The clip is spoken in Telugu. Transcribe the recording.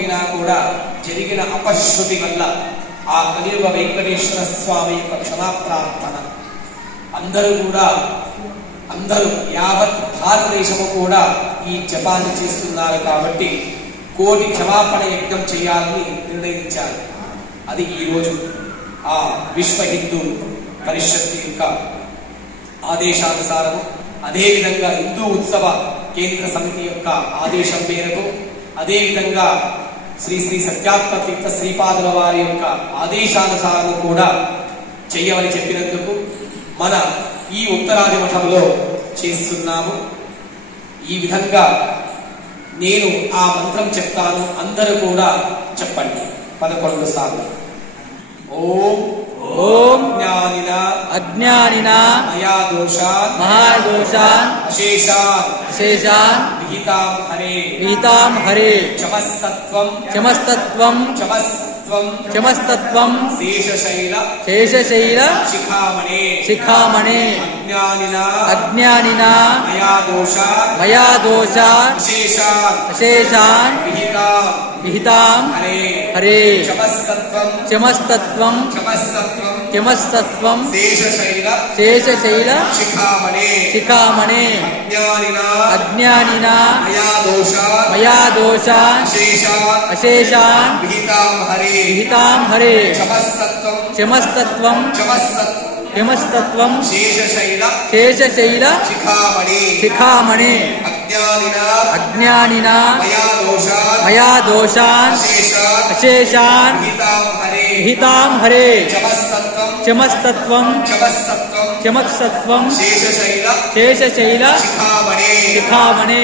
మోగినా కూడా జరిగిన అపశృతి వల్ల ఆ కలియుగ వెంకటేశ్వర స్వామి యొక్క క్షమాప్రార్థన అందరూ యావత్ భారతదేశము కూడా ఈ జపాన్ని చేస్తున్నారు కాబట్టి కోటి క్షమాపణ యజ్ఞం చేయాలని నిర్ణయించారు. అది ఈరోజు ఆ విశ్వ హిందూ పరిషత్ యొక్క ఆదేశానుసారము, అదేవిధంగా హిందూ ఉత్సవ కేంద్ర సమితి యొక్క ఆదేశం మేరకు, అదేవిధంగా శ్రీ శ్రీ సత్యాత్మ తీర్థ శ్రీపాదుల వారి యొక్క ఆదేశానుసారం కూడా చెయ్యమని చెప్పినందుకు మన ఈ ఉత్తరాది మఠంలో చేస్తున్నాము. ఈ విధంగా నేను ఆ మంత్రం చెప్తాను, అందరూ కూడా చెప్పండి 11 సార్లు. ఓం ఓం అజ్ఞానినా మహాదోషాన్ అశేషాన్ విహితాం హరే చమస్తత్వం శేషశైల శిఖామణే అజ్ఞానినా మయా దోషాన్ అశేషాన్ విహితాం హరే చమస్తత్వం శేషశైల శిఖామణే అజ్ఞానినా మయా దోషాన్ అశేషాన్ విహితాం హరే చమస్తత్వం శేషశైల శిఖామణే అజ్ఞానినా మయా దోషాన్ అశేషాన్ విహితాం హరే చమస్తత్వం శేషశైల శిఖామణే